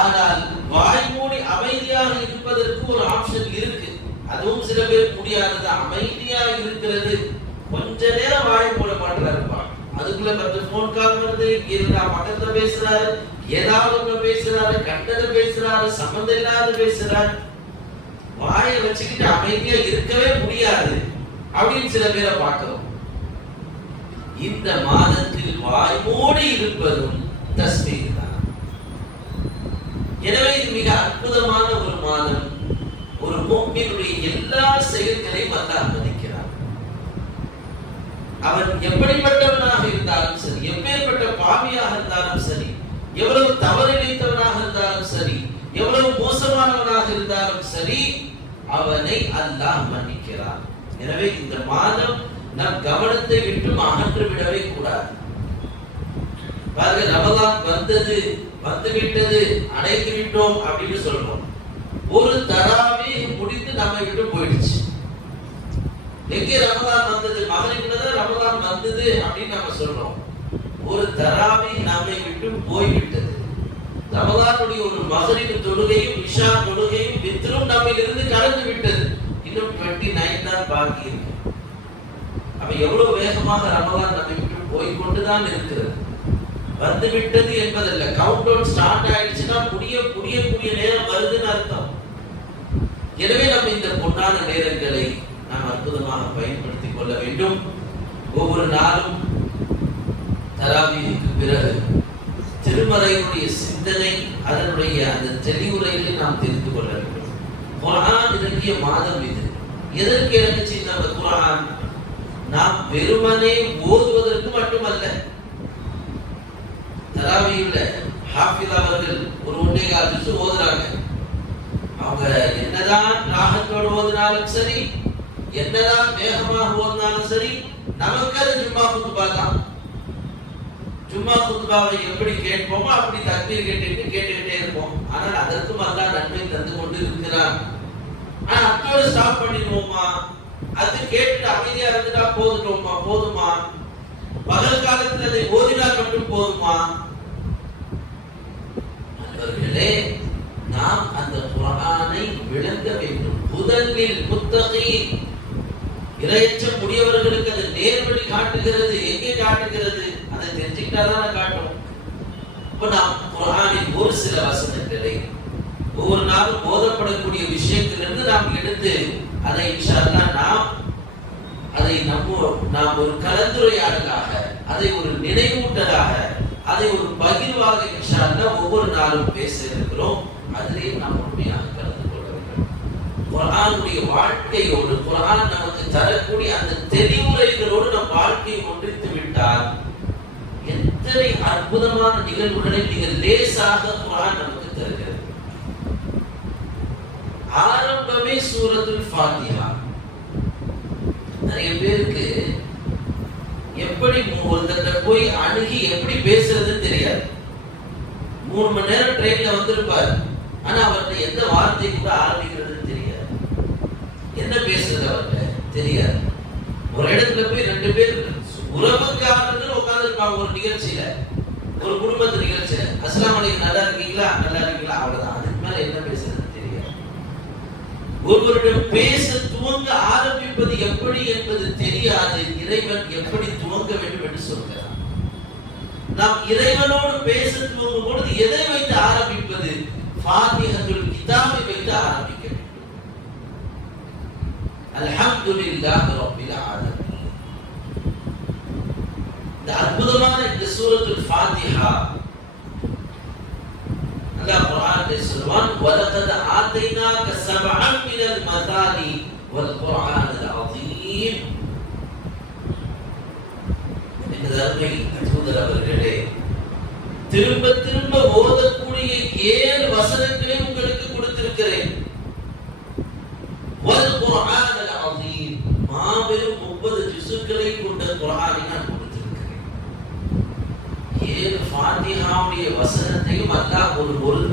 ஆனால் வாய் மூடி அமைதியாக இருப்பதற்கு ஒரு ஆப்ஷன் இருக்கு. அதுவும் சில பேர் முடியாதது. அமைதியா இருக்கிறது, கொஞ்ச நேரம் வாய் மூட மாட்டாருப்பா, அதுக்குள்ள 10 போன் கால் வருது, இருந்தா பக்கத்துல பேசுறாரு, ஏதாவது ஒண்ணு பேசுறாரு, கண்டத பேசுறாரு, சம்பந்தம் இல்லாத பேசுறாரு. வாயை வச்சுக்கிட்டு அமைதியா இருக்கவே முடியாது அப்படின்னு சில பேரை பார்க்கிறோம். இந்த மாதத்தில் வாய் மூடி இருப்பதும் தஸ்பீஹ் தான். எனவே இது மிக அற்புதமான ஒரு மாதம். ஒரு முஃமினுடைய எல்லா செயல்களையும் அல்லாஹ் மதிக்கிறார். அவன் எப்படிப்பட்டவனாக இருந்தாலும் சரி, எப்பேற்பட்ட பாவியாக இருந்தாலும் சரி, எவ்வளவு தவறு இழைத்தவனாக இருந்தாலும் சரி, எவ்வளவு மோசமானவனாக இருந்தாலும் சரி, அவனை அல்லாஹ் மன்னிக்கிறான். எனவே இந்த மாதம் நம் கவனத்தை விட்டு அகன்று விடவே கூடாது. பாருங்க, ரமலான் வந்தது, வந்துவிட்டது, அடைந்து விட்டோம் அப்படின்னு சொல்றோம். ஒரு தராவீஹ் முடித்து நம்ம விட்டு போயிடுச்சு. எங்கே ரமலான் வந்தது? மகரிப்லதான் ரமலான் வந்தது அப்படின்னு நம்ம சொல்றோம். ஒரு தராவீஹ் நம்மை விட்டு போய்விட்டது. ரமலானுடைய ஒரு மகரிப் தொழுகையும் இஷா தொழுகையும் வித்ரும் நம்மில் இருந்து கலந்து விட்டது. இன்னும் 29 தான் பாக்கி இருக்கு. அப்ப எவ்வளவு வேகமாக ரமலான் நம்மை விட்டு போய்கொண்டுதான் இருக்கிறது. வந்து விட்டது என்பதல்ல, கவுண்ட் டவுன் ஸ்டார்ட் ஆயிடுச்சுன்னா புதிய நேரம் வருதுன்னு அர்த்தம். எனவே நம்ம இந்த பொன்னான நேரங்களை நாம் அற்புதமாக பயன்படுத்திக் கொள்ள வேண்டும். ஒவ்வொரு நாளும் தராவீஹுக்கு பிறகு திருமறையினுடைய சிந்தனை, அதனுடைய அந்த தெளிவுரைகளை நாம் தெரிந்து கொள்ள வேண்டும். குர்ஆன் இறங்கிய மாதம் இது. எதற்கு இறங்குச்சு இந்த குர்ஆன்? நாம் வெறுமனே ஓதுவதற்கு மட்டுமல்ல. தராவீஹ்ல ஹாஃபிஸ் அவர்கள் ஒரு 1.25 ஜுஸ் ஓதுறாங்க. அவங்க என்னதான் ராகத்தோடு ஓதினாலும் சரி, என்னதான் வேகமாக ஓதினாலும் சரி, நமக்கு அது ஜும்மா குத்பா தான். ஜும்மா குத்பாவை எப்படி கேட்போமோ அப்படி தக்பீர் கேட்டுக்கிட்டே இருப்போம். ஆனால் அதற்கும் அல்லாஹ் நன்மை தந்து கொண்டு இருக்கிறார். ஆனா அத்தோடு ஸ்டாப் பண்ணிடுவோமா? அது கேட்டு அமைதியா இருந்துட்டா போதுமா? பகல் காலத்தில் அதை ஓதினால் மட்டும் போதுமா? அவர்களே, நாம் அந்த குர்ஆனை விளங்க வேண்டும். முதலில் முத்தகீன், இறையச்சம் உடையவர்களுக்கு அது நேர்வழி காட்டுகிறது. எங்கே காட்டுகிறது? அதை தெரிஞ்சுக்கிட்டாதான் காட்டும். இப்ப நாம் குர்ஆனின் ஒரு சில வசனங்களை ஒவ்வொரு நாளும் போதப்படக்கூடிய விஷயத்திலிருந்து நாம் எடுத்து அதை இன்ஷா அல்லாஹ் நாம் ஒரு கலந்துரையாடலாக, அதை ஒரு நினைவூட்டலாக, அதை ஒரு பகிர்வாக இன்ஷா அல்லாஹ் ஒவ்வொரு நாளும் பேச இருக்கிறோம். அதிலே நாம் உண்மையாக கலந்து கொள்ள வேண்டும். குர்ஆனுடைய வாழ்க்கையோடு, குர்ஆன் நமக்கு தரக்கூடிய அந்த தெளிவுரைகளோடு நம் வாழ்க்கையை ஒன்றித்து விட்டால் எத்தனை அற்புதமான நிகழ்வுகளை நீங்கள் லேசாக குர்ஆன் நமக்கு தருகிறது. ஆரம்பமே சூரத்துல் ஃபாத்திஹா. நிறைய பேருக்கு எப்படி ஒருத்தர் போய் அணுகி எப்படி பேசுறதுன்னு தெரியாது. 3 மணி நேரம் ட்ரெயின்ல வந்திருப்பார், ஆனா அவர்கிட்ட எந்த வார்த்தை கூட ஆரம்பிக்கிறதுன்னு தெரியாது. என்ன பேசுறது அவர்கிட்ட தெரியாது. ஒரு இடத்துல போய் 2 பேர் உறவுக்காரர்கள் உட்கார்ந்து இருப்பாங்க ஒரு நிகழ்ச்சியில, ஒரு குடும்பத்து நிகழ்ச்சியில. அஸ்ஸலாமு அலைக்கும், நல்லா இருக்கீங்களா? அவ்வளவுதான். அதுக்கு மேல என்ன பேசுறதுன்னு தெரியாது. ஒருவரிடம் பேச துவங்க ஆரம்பிப்பது எப்படி என்பது தெரியாது. இறைவன் எப்படி துவங்க வேண்டும் என்று சொல்கிறார். நாம் இறைவனோடு பேச துவங்கும் பொழுது எதை வைத்து ஆரம்பிப்பது? ஃபாத்திஹத்துல் கிதாபை வைத்து ஆரம்பிக்க வேண்டும். அல்ஹம்துலில்லாஹி ரப்பில் ஆலமீன். இந்த அற்புதமான இந்த சூரத்துல் ஃபாத்திஹா அல்லாஹ் குர்ஆனிலே சொல்வான், வலகத் ஆதைனாக சபஅன் மினல் மதானி வல் குர்ஆனில் அஸீம். இந்த தூதர் அவர்களே, திரும்ப திரும்ப ஓதக்கூடிய 7 வசனங்களை உங்களுக்கு கொடுத்திருக்கிறேன். வல் குர்ஆனில் அஸீம், மாபெரும் 30 ஜுஸுக்களை கொண்ட குர்ஆனை நான் கொடுத்திருக்கிறேன். 7 ஃபாத்திஹாவுடைய வசனத்தையும் அல்லாஹ்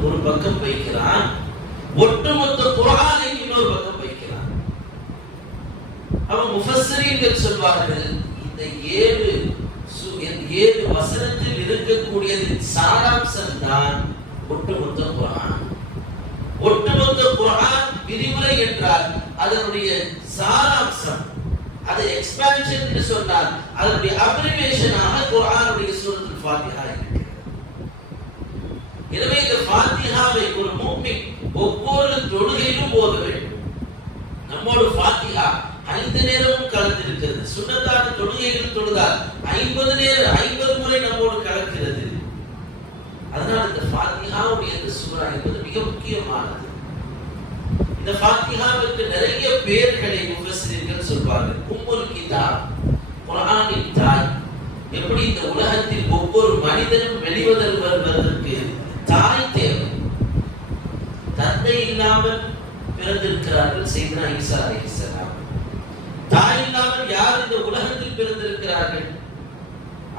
ஒரு பக்கம் வைக்கிறான், ஒட்டுமொத்த குர்ஆனை இன்னொரு பக்கம் வைக்கிறான். அவன் முஃபஸ்ஸரீன்கள் சொல்வார்கள், இந்த 7 வசனத்தில் இருக்கக்கூடியது சாராம்சம் தான் ஒட்டுமொத்த குர்ஆன். ஒட்டுமொத்த குர்ஆன் விரிவுரை என்றால் அதனுடைய சாராம்சம், அது எக்ஸ்பான்ஷன் என்று சொன்னால் அதனுடைய அப்ரிவேஷனாக குர்ஆனுடைய சூரத்துல் ஃபாத்திஹா இருக்கிறது. எனவே இந்த ஃபாத்திஹாவை ஒரு முஃமின் ஒவ்வொரு தொழுகையிலும் ஓத வேண்டும். நம்மோடு ஃபாத்திஹா 5 நேரமும் கலந்திருக்கிறது. சுன்னத்தான தொழுகைகள் தொழுதால் 50 முறை நம்மோடு கலக்கிறது. அதனால் இந்த ஃபாத்திஹாவுடைய இந்த சூரா என்பது மிக முக்கியமானது. இந்த ஃபாத்திஹாவுக்கு நிறைய பெயர்களை முஃபஸ்ஸிரீன்கள் சொல்வார்கள். உம்முல் கிதாப், குர்ஆனின் தாய். எப்படி இந்த உலகத்தில் ஒவ்வொரு மனிதனும் வருவதற்கு தாய் தேவை. தந்தை இல்லாமல் பிறந்திருக்கிறார்கள் சையதுனா ஈசா அலைஹிஸ்ஸலாம். தாய் இல்லாமல் யார் இந்த உலகத்தில் பிறந்திருக்கிறார்கள்?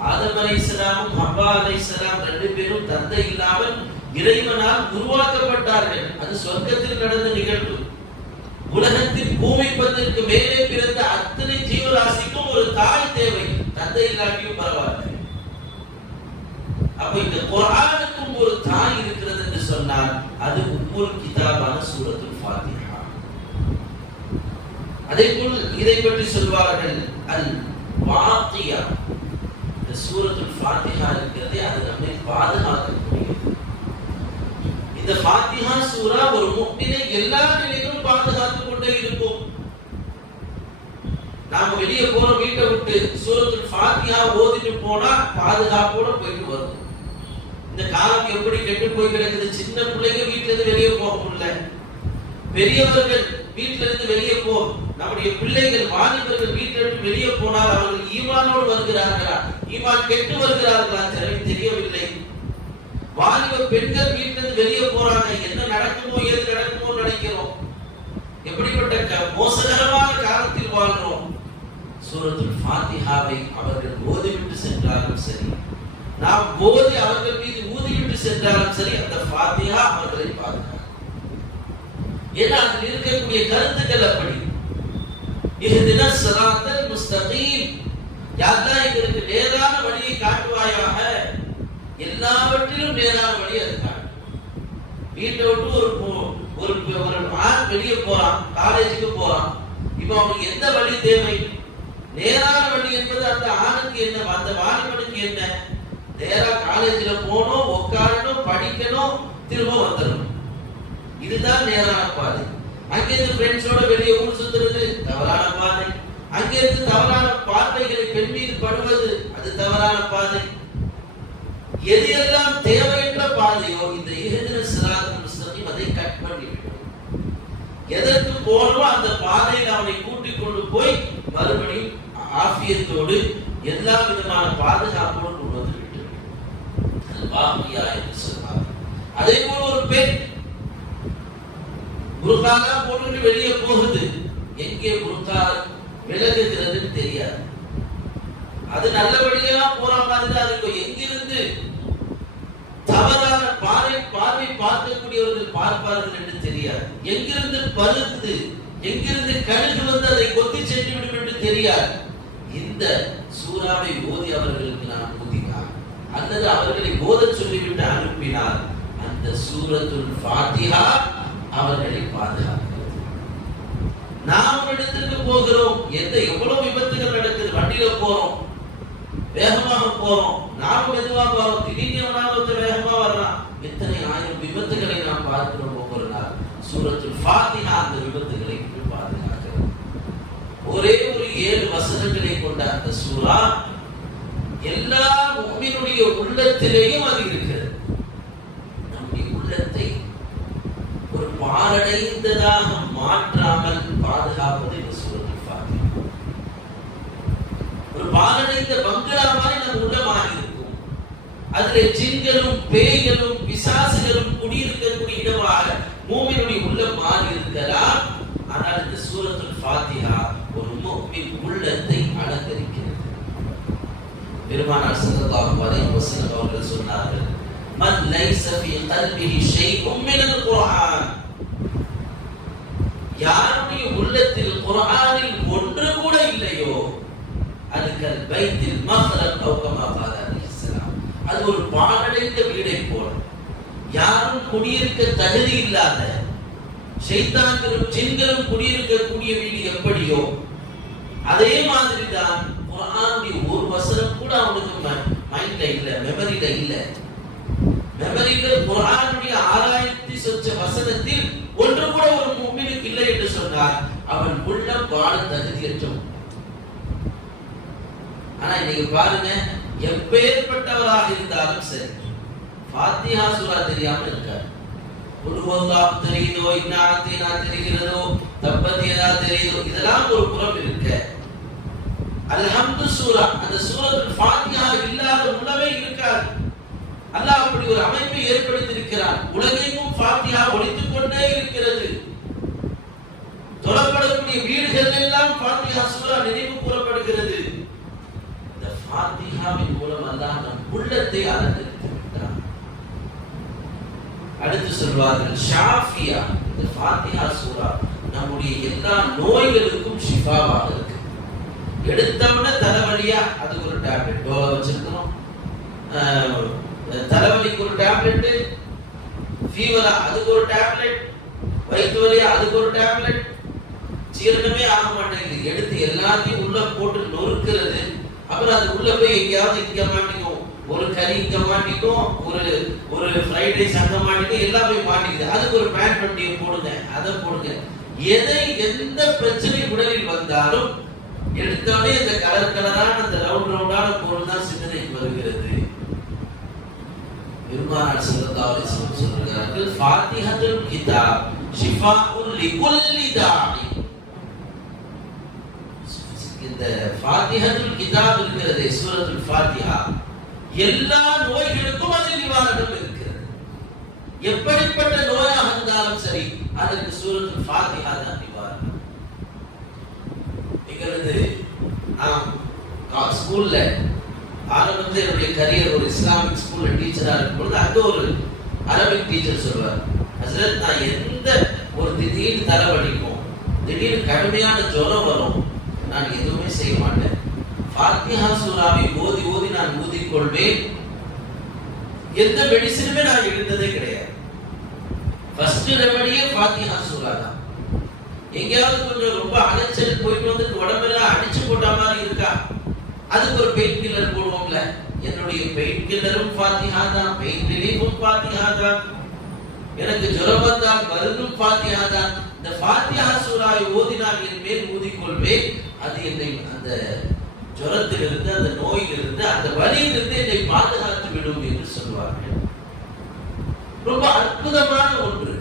ஆதம் அலைஹிஸ்ஸலாமும் ஹவ்வா அலைஹிஸ்ஸலாம் 2 பேரும் தந்தை இல்லாமல் இறைவனால் உருவாக்கப்பட்டார்கள். அது சொர்க்கத்தில் நடந்த நிகழ்வு. உலகத்தில் பூமி பந்திற்கு மேலே பிறந்த அத்தனை ஜீவராசிக்கும் ஒரு தாய் தேவை. தந்தை இல்லாட்டியும் பரவாயில்லை. அப்ப இந்த குர்ஆனுக்கும் ஒரு தாய் இருக்கிறது என்று சொன்னால் அது உம்முல் கிதாபான சூரத்துல் ஃபாத்திஹா. அதேபோல் இதை பற்றி சொல்வார்கள் அல் வாக்கியா. இந்த சூரத்துல் ஃபாத்திஹா இருக்கிறதே அது நம்மை பாதுகாக்கக்கூடியது. இந்த ஃபாத்திஹா சூரா ஒரு முஃமினை எல்லா நிலையிலும் பாதுகாத்துக் கொண்டே இருக்கும். நாம வெளியே போறோம், வீட்டை விட்டு சூரத்துல் ஃபாத்திஹா ஓதிட்டு போனா பாதுகாப்போட போயிட்டு வரும். இந்த காலம் எப்படி கெட்டு போய் கிடக்குது. சின்ன பிள்ளைங்க வீட்டுல இருந்து வெளியே போக முடியல. பெரியவர்கள் வீட்டுல இருந்து வெளியே நம்முடைய பிள்ளைகள் வாலிபர்கள் வீட்டை விட்டு வெளியே போனால் அவர்கள் ஈமானோடு வருகிறார்களா, ஈமான் கெட்டு வருகிறார்களா தெரியவில்லை. வாலிப பெண்கள் வீட்டுல இருந்து வெளியே போறாங்க. என்ன நடக்குமோ ஏது நடக்குமோ நினைக்கிறோம். எப்படிப்பட்ட மோசகரமான காலத்தில் வாழ்றோம். சூரத்துல் ஃபாத்திஹாவை அவர்கள் ஓதிவிட்டு சென்றாலும் சரி, நாம் ஓதி அவர்கள் மீது ஊதிவிட்டு சென்றாலும் சரி, அந்த ஃபாத்திஹா அவர்களை பாதுகாக்கும். ஏன்னா அதில் இருக்கக்கூடிய கருத்துக்கள் அப்படி. இஹ்தினஸ் ஸிராத்தல் முஸ்தகீம், யா அல்லாஹ் எங்களுக்கு நேரான வழியை காட்டுவாயாக. எல்லாவற்றிலும் நேரான வழி அது காட்டும். வீட்டை விட்டு ஒரு ஆண் வெளியே போறான், காலேஜுக்கு போறான். இப்போ அவனுக்கு எந்த வழி தேவை? நேரான வழி என்பது அந்த ஆணுக்கு என்ன, அந்த வாலிபனுக்கு என்ன? நேரா காலேஜ்ல போகணும், உட்காரணும், படிக்கணும், திரும்ப வந்துடணும். இதுதான் நேரான பாதை. அங்கிருந்து ஃப்ரெண்ட்ஸோட வெளியே ஊர் சுத்துறது தவறான பாதை. அங்கிருந்து தவறான பார்வைகளை பெண் மீது படுவது அது தவறான பாதை. எது எல்லாம் தேவையற்ற பாதையோ இந்த இஹ்தினஸ் ஸிராத்தல் முஸ்தகீம் அதை கட் பண்ணிவிடும். எதற்கு போறோமோ அந்த பாதையில் அவனை கூட்டிக் கொண்டு போய் மறுபடியும் ஆஃபியத்தோடு எல்லா விதமான பாதுகாப்போடு கொண்டு வந்து விட்டு வாஹியா என்று சொன்னார். அதே போல ஒரு பெண் புர்காலா போட்டு வெளியே போகுது. எங்கே புர்கா விலகுகிறதுன்னு தெரியாது. அது நல்லபடியா போற மாதிரி தான் இருக்கும். எங்கிருந்து தவறான பார்வை பார்க்கக்கூடியவர்கள் பார்ப்பார்கள் என்று தெரியாது. எங்கிருந்து பழுத்து, எங்கிருந்து கழுகு வந்து அதை கொத்தி சென்று விடும் என்று தெரியாது. இந்த சூறாவை ஓதி அவர்களுக்கு நான் ஊதினார் அல்லது அவர்களை ஓத சொல்லிவிட்டு அனுப்பினார். அந்த சூரத்துல் ஃபாத்திஹா அவர்களை பாதுகாக்கிறது. நாம் ஒரு இடத்திற்கு போகிறோம், எவ்வளவு விபத்துகள் நடக்குது. வண்டியில போறோம், வேகமாக போறோம், நாம மெதுவாக வரோம், திடீர்னு வேகமா வரலாம். எத்தனை ஆயிரம் விபத்துகளை நாம் பார்க்கிறோம் ஒவ்வொரு நாள். சூரத்துல் ஃபாத்திஹா அந்த விபத்துகளை பாதுகாக்கிறது. ஒரே ஒரு 7 வசனங்களை கொண்ட அந்த சூரா எல்லா முஃமினுடைய உள்ளத்திலேயும் அது இருக்கிறது. நம்முடைய உள்ளத்தை ஒரு பாழடைந்ததாக மாற்றாமல் பாதுகாப்பது இந்த சூரத்துல் ஃபாத்திஹா. ஒரு பாழடைந்த பங்களா மாதிரி நம்ம உள்ளமாக இருக்கும். அதிலே ஜின்களும் பேய்களும் பிசாசுகளும் குடியிருக்கக்கூடிய இடமாக மூமினுடைய உள்ளம் மாறி இருக்கலாம். ஆனால் இந்த சூரத்துல் ஃபாத்திஹா ஒரு முஃமின் உள்ளத்தை அலங்கரிக்கிறது. பெருமானார் ஸல்லல்லாஹு அலைஹி வஸல்லம் அவர்கள் சொன்னார்கள், மன் லைஸ ஃபீ கல்பிஹி ஷைஉம் மினல் குர்ஆன், யாருடைய உள்ளத்தில் குர்ஆனில் ஒன்று கூட இல்லையோ அதுக்கல் பைத்தில் மஹ்ரப் அவ் கமா கால அலைஹிஸ்ஸலாம், அது ஒரு பாழடைந்த வீடை போல. யாரும் குடியிருக்க தகுதி இல்லாத ஷைத்தான்களும் ஜின்களும் குடியிருக்கக்கூடிய வீடு எப்படியோ அதே மாதிரி தான் குர்ஆனுடைய ஒரு வசனம் கூட அவனுக்கு மைண்ட்ல இல்ல, மெமரியில இல்ல. மெமரியில குர்ஆனுடைய 6000 சொச்ச வசனத்தில் ஒன்று கூட ஒரு முஃமினுக்கு இல்லை என்று சொன்னார். அவன் உள்ளம் வாழ தகுதியற்றவன். ஆனா இன்னைக்கு பாருங்க, எப்பேற்பட்டவராக இருந்தாலும் சரி ஃபாத்திஹா சூரா தெரியாம இருக்கார். குல்ஹுவல்லாஹ் தெரியுதோ, இன்னாஅத்தீனா தெரிகிறதோ, தப்பத் யதா தெரியுதோ, இதெல்லாம் ஒரு புறம் இருக்க, அல்ஹம்து சூரா அந்த சூரத்துல் ஃபாத்திஹா இல்லாத உலகமே இருக்காது. அல்லாஹ் அப்படி ஒரு அமைப்பை ஏற்படுத்தி இருக்கிறார். உலகெங்கும் ஃபாத்திஹா ஒலித்துக் கொண்டே இருக்கிறது. தொழப்படக்கூடிய வீடுகள் எல்லாம் ஃபாத்திஹா சூரா நினைவு கூறப்படுகிறது. இந்த ஃபாத்திஹாவின் மூலம் அல்லாஹ் நம் உள்ளத்தை அலங்கரித்திருக்கிறார். அடுத்து சொல்வார்கள் ஷாஃபியா. இந்த ஃபாத்திஹா சூரா நம்முடைய எல்லா நோய்களுக்கும் ஷிஃபாவாக இருக்கு. எடுத்தவன தலைவலியா அதுக்கு ஒரு டேப்லெட் டோலா வச்சிருக்கணும், தலைவலிக்கு ஒரு டேப்லெட், ஃபீவரா அதுக்கு ஒரு டேப்லெட், வயிற்று வலியா அதுக்கு ஒரு டேப்லெட், ஜீரணமே ஆக மாட்டேங்குது, எடுத்து எல்லாத்தையும் உள்ள போட்டு நொறுக்கிறது. அப்புறம் அது உள்ள போய் எங்கேயாவது இங்க மாட்டிக்கும், ஒரு கறி இங்க மாட்டிக்கும், ஒரு ஃப்ரைட் ரைஸ் அங்க மாட்டிக்கும், எல்லாம் போய் மாட்டிக்குது. அதுக்கு ஒரு பேன் பட்டியை போடுங்க, அதை போடுங்க. எந்த பிரச்சனை உடலில் வந்தாலும் எடுத்தோடனே இந்த கலர் கலரான அந்த ரவுண்டான பொருள் தான் சிந்தனைக்கு வருகிறது. பெருமானார் ஸல்லல்லாஹு அலைஹி வஸல்லம் சொல்றார்கள், ஃபாத்திஹத்துல் கிதாப் ஷிஃபாஉன் லிகுல்லி தாஇ. இந்த ஃபாத்திஹத்துல் கிதாப் இருக்கிறது, சூரத்துல் ஃபாத்திஹா, எல்லா நோய்களுக்கும் அது நிவாரணம் இருக்கிறது. எப்படிப்பட்ட நோயாக இருந்தாலும் சரி அதற்கு சூரத்துல் ஃபாத்திஹா தான் நிவாரணம். ஸ்கூல்ல ஆரம்பத்தில் என்னுடைய கரியர் ஒரு இஸ்லாமிக் ஸ்கூல்ல டீச்சரா இருக்கும்போது அங்க ஒரு அரபிக் டீச்சர் சொல்வார், ஹஸ்ரத் நான் எந்த ஒரு திடீர்னு தலைவலிக்கும், திடீர்னு கடுமையான ஜுரம் வரும், நான் எதுவுமே செய்ய மாட்டேன், ஃபாத்திஹா சூராவை ஓதி ஓதி நான் ஊதிக்கொள்வேன், எந்த மெடிசினுமே நான் எடுத்ததே கிடையாது. ஃபர்ஸ்ட் ரெமடியே ஃபாத்திஹா சூரா தான். எங்கேயாவது கொஞ்சம் ரொம்ப அலைச்சல் போயிட்டு வந்து உடம்பெல்லாம் அடிச்சு போட்ட மாதிரி இருக்கா, அதுக்கு ஒரு பெயின் கில்லர் போடுவோம்ல, என்னுடைய பெயின் கில்லரும் ஃபாத்திஹா தான், பெயின் ரிலீஃபும் ஃபாத்திஹா தான், எனக்கு ஜுரம் வந்தால் மருந்தும் ஃபாத்திஹா தான். இந்த ஃபாத்திஹா சூராவை ஓதினால் என் மேல் ஊதிக்கொள்வேன், அது என்னை அந்த ஜுரத்திலிருந்து, அந்த நோயிலிருந்து, அந்த வலியிலிருந்து என்னை பாதுகாத்து விடும் என்று சொல்வார்கள். ரொம்ப அற்புதமான ஒன்று.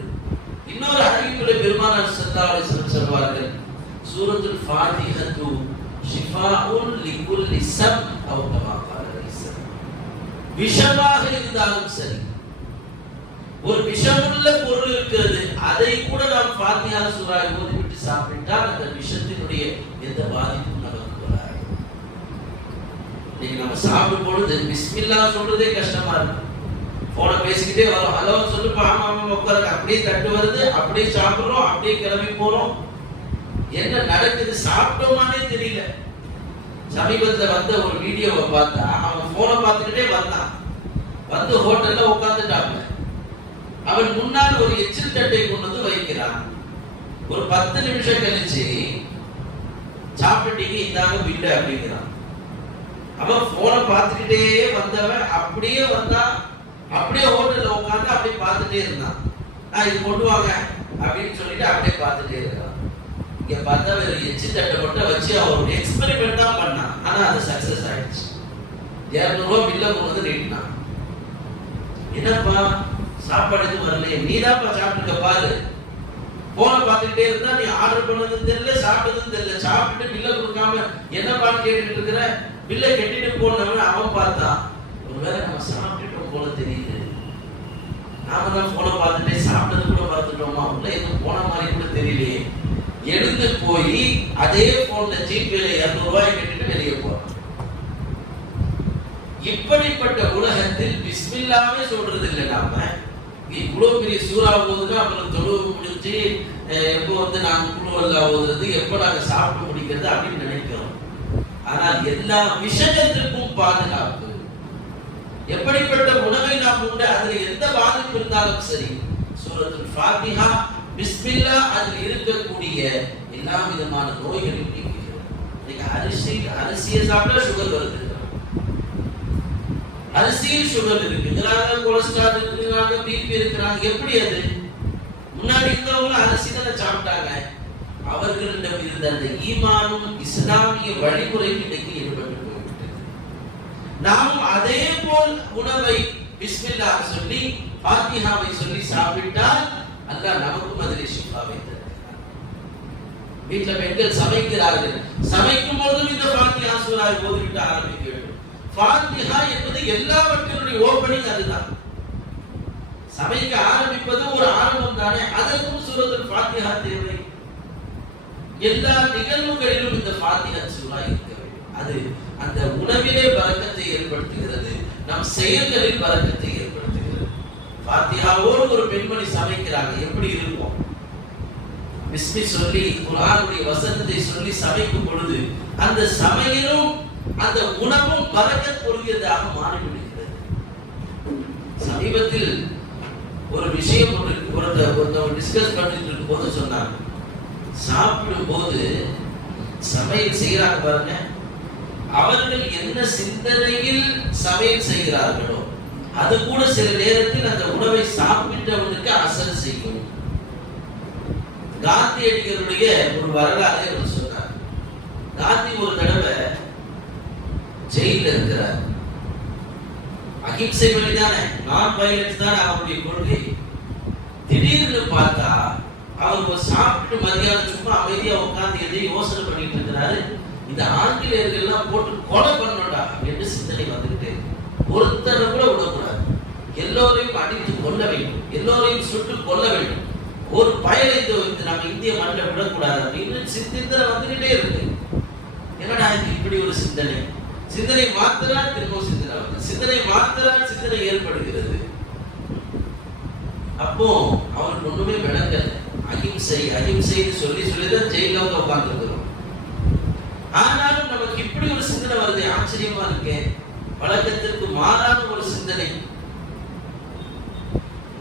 இன்னொரு அறிவிப்புல பெருமானார் ஸல்லல்லாஹு அலைஹி வஸல்லம் சொல்வார்கள், சூரத்துல் ஃபாத்திஹத்து ஷிஃபாஉன் லிகுல்லி சம் அவ் கமா கால ரைஸா. விஷமாக இருந்தாலும் சரி, ஒரு விஷமுள்ள பொருள் இருக்கிறது, அதை கூட நாம் ஃபாத்திஹா சூரா ஓதிவிட்டு சாப்பிட்டால் அந்த விஷத்தினுடைய எந்த பாதிப்பும் நமக்கு வராது. இன்னைக்கு நம்ம சாப்பிடும் பொழுது பிஸ்மில்லாஹ் சொல்றதே கஷ்டமா இருக்கு. போன பேசிக்கிட்டே வரோம், ஹலோ சொல்லுப்பா, ஆமா ஆமா உட்காருங்க, அப்படியே தட்டு வருது, அப்படியே சாப்பிடுறோம், அப்படியே கிளம்பி போறோம். என்ன நடக்குது, சாப்பிட்டோமானே தெரியல. சமீபத்துல வந்த ஒரு வீடியோவை பார்த்தா அவன் போனை பார்த்துக்கிட்டே வந்தான், வந்து ஹோட்டல்ல உட்காந்துட்டாங்க. அவன் முன்னால் ஒரு எச்சில் தட்டை கொண்டு வந்து வைக்கிறான். ஒரு 10 நிமிஷம் கழிச்சு சாப்பிட்டீங்க இந்தாங்க பில்லு அப்படிங்கிறான். அவன் போனை பார்த்துக்கிட்டே வந்தவன் அப்படியே வந்தா, அப்படியே ஹோட்டல்ல உட்காந்து அப்படியே பார்த்துட்டே இருந்தான். நான் இது கொண்டு வாங்க அப்படின்னு சொல்லிட்டு அப்படியே பார்த்துட்டே இருக்கான். இங்க பார்த்தா வேற எச்சி தட்டை மட்டும் வச்சு அவன் எக்ஸ்பெரிமெண்ட் தான் பண்ணான். ஆனா அது சக்சஸ் ஆயிடுச்சு. 200 ரூபாய் பில்ல கொண்டு வந்து நீட்டினான். என்னப்பா சாப்பாடு எதுவும் வரலையே, நீதான்ப்பா சாப்பிட்டுக்க பாரு. போனை பார்த்துக்கிட்டே இருந்தா நீ ஆர்டர் பண்ணதும் தெரியல, சாப்பிட்டதும் தெரியல. சாப்பிட்டு பில்ல கொடுக்காம என்னப்பான்னு கேட்டுட்டு இருக்கிற, பில்லை கட்டிட்டு போனவன் அவன் பார்த்தான், ஒருவேளை நம்ம சாப்பிட்டுட்டோம் போல தெரியுது, நாம தான் போனை பார்த்துட்டே சாப்பிட்டது கூட பார்த்துட்டோமா, உள்ள எதுவும் போன மாதிரி கூட தெரியலையே. எழுந்து போய் அதே போன்ல ஜிபேல 200 ரூபாய் கட்டிட்டு வெளியே போறான். இப்படிப்பட்ட உலகத்தில் பிஸ்மில்லாவே சொல்றது இல்லை. நாம இவ்வளவு பெரிய சூறா ஓதுனா அப்புறம் தொழுவு முடிஞ்சு எப்போ வந்து நாங்க குழுவல்லா ஓதுறது, எப்போ நாங்க சாப்பிட்டு முடிக்கிறது அப்படின்னு நினைக்கிறோம். ஆனால் எல்லா விஷயத்திற்கும் பாதுகாப்பு, எப்படிப்பட்ட உணவை நாம் உண்டு அதில் எந்த பாதிப்பு இருந்தாலும் சரி, சூரத்துல் ஃபாத்திஹா பிஸ்மில்லாஹ் அதில் இருக்கக்கூடிய எல்லா விதமான நோய்களையும் நீக்குகிறது. இன்னைக்கு அரிசியை சாப்பிட்டா சுகர் வருது, அரிசியில் சுகர் இருக்குங்கிறாங்க, கொலஸ்ட்ரால் இருக்குங்கிறாங்க, பிபி இருக்கிறாங்க. எப்படி அது? முன்னாடி இருந்தவங்க அரிசி தானே சாப்பிட்டாங்க. அவர்களிடம் இருந்த அந்த ஈமானும் இஸ்லாமிய வழிமுறைக்கு இன்னைக்கு ஈடுபட்டு போய்விட்டது. நாமும் அதே போல் உணவை பிஸ்மில்லாஹ் சொல்லி ஃபாத்திஹாவை சொல்லி சாப்பிட்டால் அல்லாஹ் நமக்கும் அதில் ஷிஃபாவை தருகிறார். வீட்டில் பெண்கள் சமைக்கிறார்கள், சமைக்கும் போதும் இந்த ஃபாத்திஹா சூராவை ஓதிவிட்டு ஆரம்பிக்க வேண்டும். ஃபாத்திஹா என்பது எல்லாவற்றினுடைய ஓபனிங் அதுதான். சமைக்க ஆரம்பிப்பது ஒரு ஆரம்பம் தானே, அதற்கும் சூரத்துல் ஃபாத்திஹா தேவை. எல்லா நிகழ்வுகளிலும் இந்த ஃபாத்திஹா சூரா இருக்க வேண்டும். அது அந்த உணவிலே பரக்கத்தை ஏற்படுத்துகிறது, நம் செயல்களில் பரக்கத்தை ஏற்படுத்துகிறது. ஃபாத்திஹாவோடு ஒரு பெண்மணி சமைக்கிறாங்க, எப்படி இருக்கும்? பிஸ்மி சொல்லி குர்ஆனுடைய வசனத்தை சொல்லி சமைக்கும் பொழுது அந்த சமையலும் அந்த உணவும் பரக்கத் பொருந்தியதாக மாறிவிடுகிறது. சமீபத்தில் ஒரு விஷயம் ஒருத்தர் டிஸ்கஸ் பண்ணிட்டு இருக்கும் போது சொன்னாங்க, சாப்பிடும் போது சமையல் செய்கிறாங்க பாருங்க, அவர்கள் என்ன சிந்தனையில் சமையல் செய்கிறார்களோ அது கூட சில நேரத்தில் அந்த உணவை சாப்பிட்டவனுக்கு அசர் செய்யும். காந்தியடிகளுடைய ஒரு வரலாறு அவர் சொன்னார். காந்தி ஒரு தடவை ஜெயில இருக்கிறார். அகிம்சை வழிதானே, நான் வயலன்ஸ் தான் அவருடைய கொள்கை. திடீர்னு பார்த்தா அவர் சாப்பிட்டு மதியானம் சும்மா அமைதியா உட்கார்ந்து எதையும் யோசனை பண்ணிட்டு இருக்கிறாரு. இந்த ஆங்கிலேயர்கள் எல்லாம் போட்டு கொலை பண்ணணும்டா என்று சிந்தனை வந்துட்டு, ஒருத்தரை கூட விடக்கூடாது, எல்லோரையும் அடித்து கொல்ல வேண்டும், எல்லோரையும் சுட்டு கொல்ல வேண்டும், ஒரு பயனை நம்ம இந்திய மண்ணில் விடக்கூடாது அப்படின்னு சிந்தனை வந்துகிட்டே இருக்கு. என்னடா இப்படி ஒரு சிந்தனை மாத்திரால் திரும்ப சிந்தனை மாத்திரால் சிந்தனை ஏற்படுகிறது. அப்போ அவருக்கு ஒண்ணுமே விளங்கல. அகிம்சைன்னு சொல்லிதான் ஜெயில வந்து உட்கார்ந்து இருக்கிறோம். ஆனாலும் நமக்கு இப்படி ஒரு சிந்தனை வருது, ஆச்சரியமா இருக்கேன். வழக்கத்திற்கு மாறான ஒரு சிந்தனை.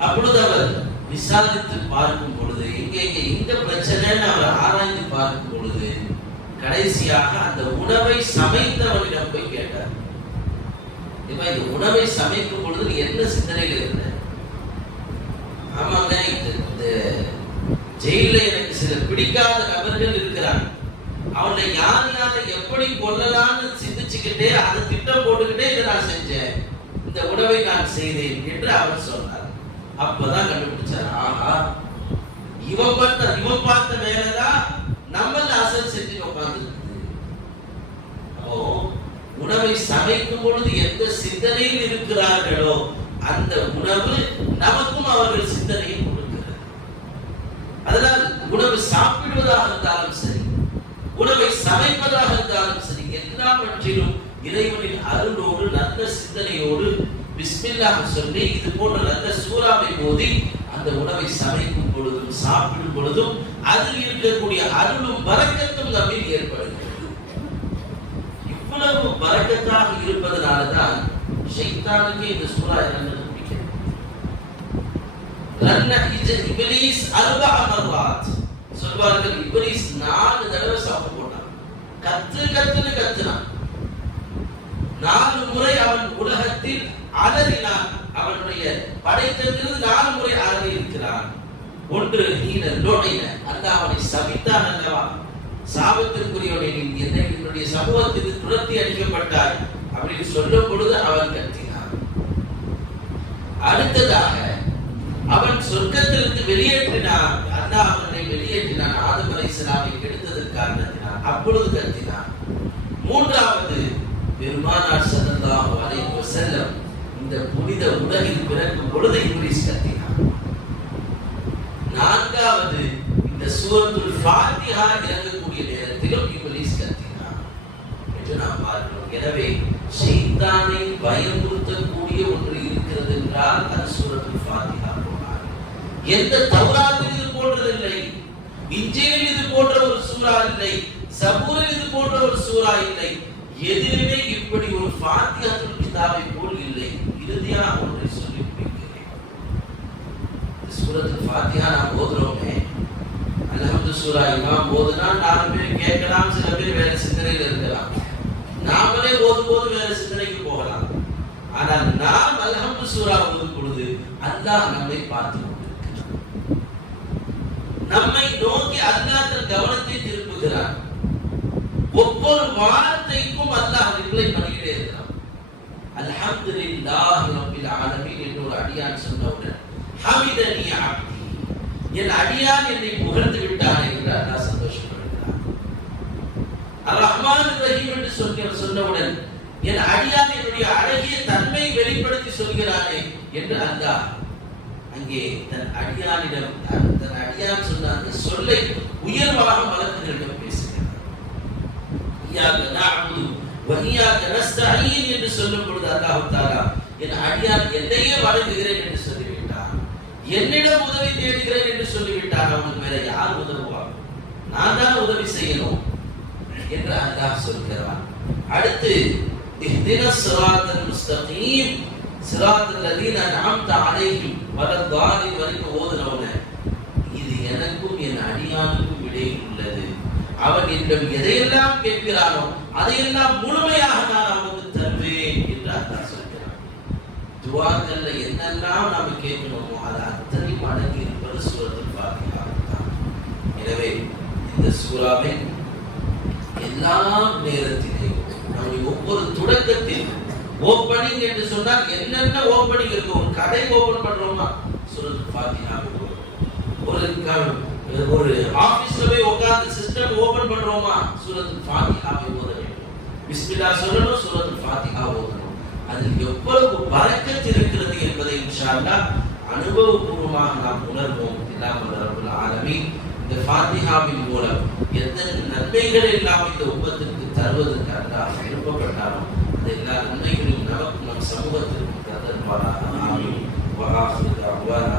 அப்பொழுது அவர் விசாரித்து பார்க்கும் பொழுது எங்க பிரச்சனைன்னு அவர் ஆராய்ந்து பார்க்கும் பொழுது கடைசியாக அந்த உணவை சமைத்தவனிடம் போய் கேட்டார், இந்த உணவை சமைக்கும் பொழுது நீ என்ன சிந்தனையில் இருந்த? ஆமாங்க, இந்த ஜெயில எனக்கு சில பிடிக்காத நபர்கள் இருக்கிறாங்க, அவனை யாரை எப்படி கொல்லலாம்னு சிந்திச்சுக்கிட்டே அதை திட்டம் போட்டுக்கிட்டே இதை நான் செஞ்சேன், இந்த உணவை நான் செய்தேன் என்று அவர் சொன்னார். அப்பதான் கண்டுபிடிச்சார், ஆஹா இவன் பார்த்த வேலைதான் நம்ம அசல் செஞ்சு உட்கார்ந்து. உணவை சமைக்கும் பொழுது எந்த சிந்தனையில் இருக்கிறார்களோ அந்த உணவு நமக்கும் அவர்கள் சிந்தனையை கொடுக்கிறது. அதனால் உணவு சாப்பிடுவதாக இருந்தாலும் சரி, உணவை சமைப்பதாக இருந்தாலும் சரி, எல்லாவற்றிலும் இறைவனின் அருளோடு நல்ல சிந்தனையோடு பிஸ்மில்லாஹ் சொல்லி இது போன்ற நல்ல சூறாவை ஓதி அந்த உணவை சமைக்கும் பொழுதும் சாப்பிடும் பொழுதும் அதில் இருக்கக்கூடிய அருளும் பரக்கத்தும் நம்மில் ஏற்படுகிறது. இவ்வளவு பரக்கத்தாக இருப்பதனால்தான் ஷைத்தானுக்கு இந்த சூறா என்னன்னு பிடிக்கிறது. இப்லீஸ் அர்பஅ மர்ராத் சொல்வார்கள், இப்லீஸ் 4 தடவை சாப்பிட்டு போட்டான். கத்துன்னு கத்துனான். 4 முறை அவன் உலகத்தில் அலறினான். அவனுடைய படைத்திலிருந்து 4 முறை அலறி இருக்கிறான். ஒன்று அல்லாஹ் அவனை சபித்தான் அல்லவா, சாபத்திற்குரியவனை நீ என்னுடைய சமூகத்திற்கு துரத்தி அடிக்கப்பட்டாய் அப்படின்னு சொல்லும் பொழுது அவன் கத்தினான். அடுத்ததாக அவன் சொர்க்கத்திலிருந்து வெளியேற்றினான். அல்லாஹ் அவனை வெளியேற்றினான், ஆதம் அலைஹிஸ்ஸலாமை கெடுத்ததற்கு காரணத்தினான். அப்பொழுது கத்தினான். மூன்றாவது, பெருமானார் ஸல்லல்லாஹு அலைஹி வஸல்லம் இந்த புனித உலகில் பிறக்கும் பொழுது இப்லீஸ் கத்தினான். நான்காவது, இந்த சூரத்துல் ஃபாத்திஹா இறங்கக்கூடிய நேரத்திலும் இப்லீஸ் கத்தினான் என்று நாம் பார்க்கிறோம். எனவே ஷைத்தானை பயமுறுத்தக்கூடிய ஒன்று இருக்கிறது என்றால் அது சூரத்துல் ஃபாத்திஹா. எந்த தௌராத்தில் இது போன்றதில்லை, இன்ஜீலில் இது போன்ற ஒரு சூரா இல்லை, சபூரில் இது போன்ற ஒரு சூரா இல்லை, எதிலுமே இப்படி ஒரு ஃபாத்திஹத்துல் கிதாபை போல் இல்லை. இறுதியாக ஒன்றை சொல்லி முடிக்கிறேன். சூரத்துல் ஃபாத்திஹா நாம் ஓதுறோமே, அல்ஹம்து சூரா இமாம் ஓதுனா 4 பேர் கேட்கலாம், சில பேர் வேற சிந்தனையில் இருக்கலாம். நாமளே ஓதும்போது வேற சிந்தனைக்கு போகலாம். ஆனால் நாம் அல்ஹம்து சூரா ஓதும் பொழுது அல்லாஹ் நம்மை பார்த்து கொண்டிருக்கிறான். நம்மை நோக்கி அல்லாஹ் தன் கவனத்தை திருப்புகிறான். ஒவ்வொரு வார்த்தைக்கும் அல்லாஹ் ரிப்ளை பண்ணிக்கிட்டே இருக்கிறான். அல்ஹம்துலில்லாஹி ரப்பில் ஆலமீன் என்று ஒரு அடியான் சொன்னவுடன் ஹமிதனி அப்தி, என் அடியான் என்னை புகழ்ந்து விட்டான் என்று அல்லாஹ் சந்தோஷப்படுகிறான். அர் ரஹ்மான் ரஹீம் என்று சொன்னவுடன் என் அடியான் என்னுடைய அழகிய தன்மை வெளிப்படுத்தி சொல்கிறானே என்று அல்லாஹ் அங்கே தன் அடியான் சொன்ன அந்த சொல்லை உயர்வாக மலக்குகளிடம் பேசுகிறார். இய்யாக நஅபுது வ இய்யாக நஸ்தஈன் என்று சொல்லும் பொழுது அல்லாஹ் தஆலா என் அடியான் என்னையே வணங்குகிறேன் என்று சொல்லிவிட்டான், என்னிடம் உதவி தேடுகிறேன் என்று சொல்லிவிட்டான். அவனுக்கு வேற யார் உதவுவார்? நான் தான் உதவி செய்யணும் என்று அல்லாஹ் சொல்கிறான். அடுத்து இஹ்தினஸ் ஸிராத்தல் முஸ்தகீம் ஸிராத்தல் லதீன அன்அம்த அலைஹிம் வலத்தாலின் வரைக்கும் ஓதுனவன, இது எனக்கும் என் அடியானுக்கும் இடையில் உள்ளது. அவன் என்னிடம் எதையெல்லாம் கேட்கிறானோ அதையெல்லாம் முழுமையாக நான் அவனுக்கு தருவேன் என்று அல்லாஹ் சொல்கிறான். துஆக்கள்ல என்னெல்லாம் நாம கேட்கணுமோ அது அத்தனை அடங்கி இருப்பது சூரத்துல் ஃபாத்திஹா தான். எனவே இந்த சூராவை எல்லா நேரத்திலேயும் நம்முடைய ஒவ்வொரு தொடக்கத்தில் ஓப்பனிங் என்று சொன்னால் என்னென்ன ஓப்பனிங் இருக்கும்? ஒரு கடை ஓபன் பண்றோமா சூரத்துல் ஃபாத்திஹா, ஒரு ஆபீஸ்ல போய் உட்கார்ந்து சிஸ்டம் ஓபன் பண்றோமா சூரத்துல் ஃபாத்திஹாவை ஓத வேண்டும். பிஸ்மில்லாஹ் சொல்லணும், சூரத்துல் ஃபாத்திஹா ஓதணும். அதில் எவ்வளவு பரக்கத் இருக்கிறது என்பதை இன்ஷா அல்லாஹ் அனுபவபூர்வமாக நாம் உணர்வோம். அல்லாஹ் ரப்பல் ஆலமீன் இந்த ஃபாத்திஹாவின் மூலம் எத்தனை நன்மைகள் எல்லாம் இந்த உம்மத்திற்கு தருவதற்கு அல்லாஹ் விருப்பப்பட்டாலும் அந்த எல்லா நன்மைகளையும் நமக்கும் நம் சமூகத்திற்கு தருவாராக. ஆமீன். வஆஹிரு தஅவானா